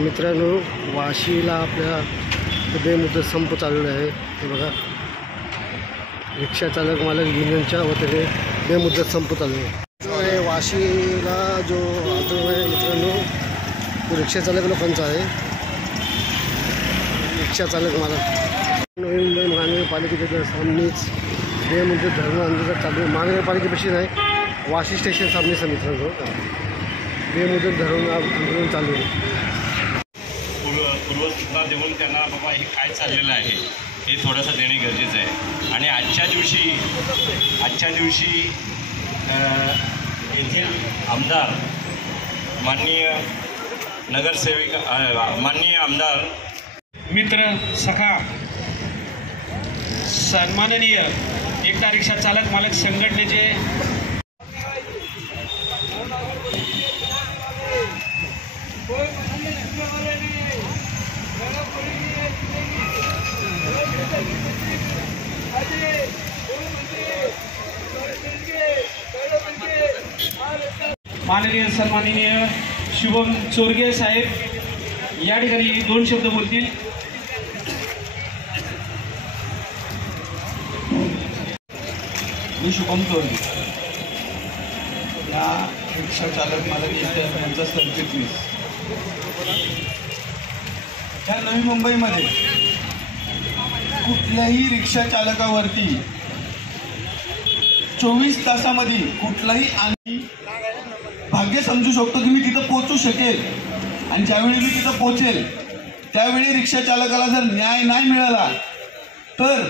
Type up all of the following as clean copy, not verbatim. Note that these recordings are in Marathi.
मित्रांनो, वाशीला आपल्या बेमुदत संप चालू आहे। हे बघा, रिक्षा चालक मालक युनियनच्या वतीने बेमुदत संप चालू आहे। वाशीला जो आंदोलन आहे मित्रांनो, तो रिक्षा चालक लोकांचा आहे। रिक्षा चालक मालक नवी मुंबई महानगरपालिकेच्या सामनेच बेमुदत धरणं आंदोलन चालू आहे। महानगरपालिकेपाशी नाही, वाशी स्टेशन सामनेच मित्रांनो बेमुदत धरण आंदोलन चालू आहे। पूर्वसूचना देऊन त्यांना बाबा हे काय चाललेलं आहे हे थोडंसं देणे गरजेचं आहे। आणि आजच्या दिवशी येथील आमदार माननीय नगरसेविका माननीय आमदार मित्र सखा सन्माननीय एकता रिक्षा चालक मालक संघटनेचे माननीय सन्माननीय शुभम चोरगे साहेब या ठिकाणी 2 शब्द बोलतील। मी शुभम चोरगे, या रिक्षा चालक मालक यांचा सरचिटणीस। या नवी मुंबईमध्ये कुठल्याही रिक्षा चालकावरती 24 तासामध्ये कुठलाही आणि भाग्य समजू शकतो की मी तिथं पोहोचू शकेल, आणि ज्यावेळी मी तिथं पोहोचेल त्यावेळी रिक्षा चालकाला जर न्याय नाही मिळाला तर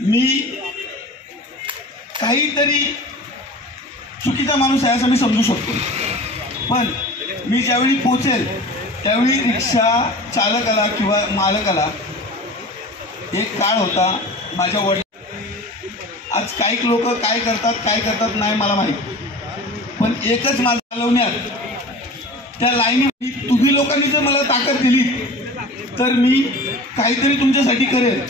मी काहीतरी चुकीचा माणूस आहे असं मी समजू शकतो। पण मी ज्यावेळी पोहोचेल त्यावेळी रिक्षा चालकाला किंवा मालकाला एक काळ होता माझ्या वडील, आज काही लोक काय करतात नाही मला माहीत, पण एकच माझं चालवण्यात त्या लाईनी तुम्ही लोकांनी जर मला ताकद दिली तर मी काहीतरी तुमच्यासाठी करेल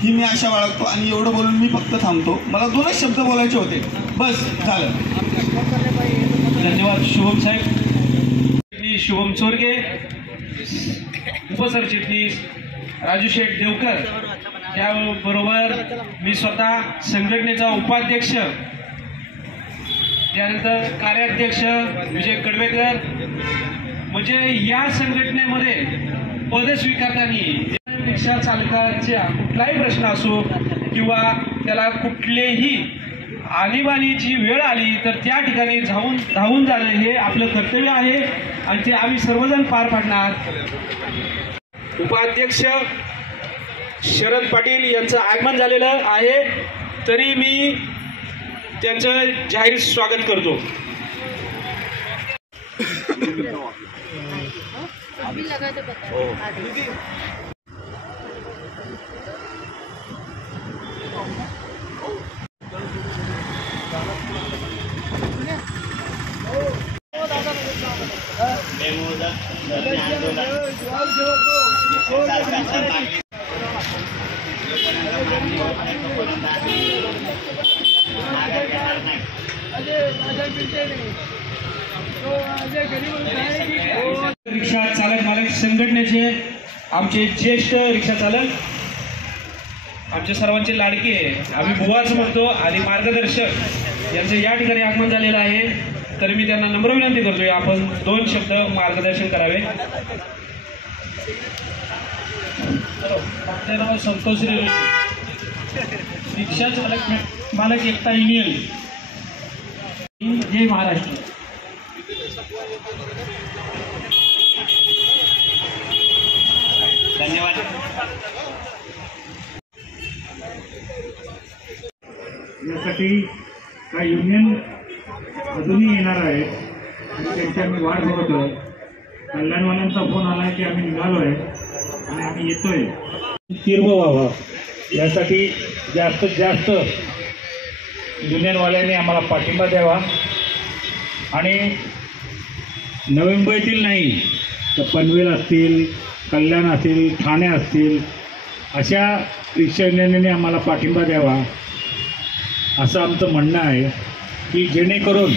ही मी आशा बाळगतो। आणि एवढं बोलून मी फक्त थांबतो। मला 2च शब्द बोलायचे होते, बस झालं। धन्यवाद शुभम साहेब। शुभम चोरगे, उपसरचिटणीस राजू शेठ देवकर, त्याबरोबर मी स्वतः संघटनेचा उपाध्यक्ष, त्यानंतर कार्याध्यक्ष विजय कडवेकर, म्हणजे या संघटनेमध्ये पद स्वीकारताना रिक्षा चालकाच्या कुठलाही प्रश्न असो किंवा त्याला कुठलेही आणीबाणीची वेळ आली तर त्या ठिकाणी धावून जाणं हे आपलं कर्तव्य आहे आणि ते आम्ही सर्वजण पार पाडणार। उपाध्यक्ष शरद पाटील यांचं आगमन झालेलं आहे, तरी मी त्यांचं जाहीर स्वागत करतो। रिक्षा चालक मालक संघटनेचे आमचे ज्येष्ठ रिक्षा चालक, आमच्या सर्वांचे लाडके, आम्ही बुवाच म्हणतो, आणि मार्गदर्शक यांचं या ठिकाणी आगमन झालेलं आहे, तर मी त्यांना नम्र विनंती करतोय आपण 2 शब्द मार्गदर्शन करावे। आपले नाव संतोष रिक्षा चालक मालक एकता युनियन, जय महाराष्ट्र। धन्यवाद। यासाठी काय युनियन अजूनही येणार आहे, त्यांची आम्ही वाट बघतोय। कल्याणवाल्यांचा फोन आला की आम्ही निघालो आहे आणि आम्ही येतोय। तीव्र व्हावा यासाठी जास्तीत जास्त युनियनवाल्यांनी आम्हाला पाठिंबा द्यावा, आणि नवी मुंबईतील नाही तर पनवेल असतील, कल्याण असतील, ठाणे असतील, अशा रिक्षा युनियनने आम्हाला पाठिंबा द्यावा असं आमचं म्हणणं आहे, की जेणेकरून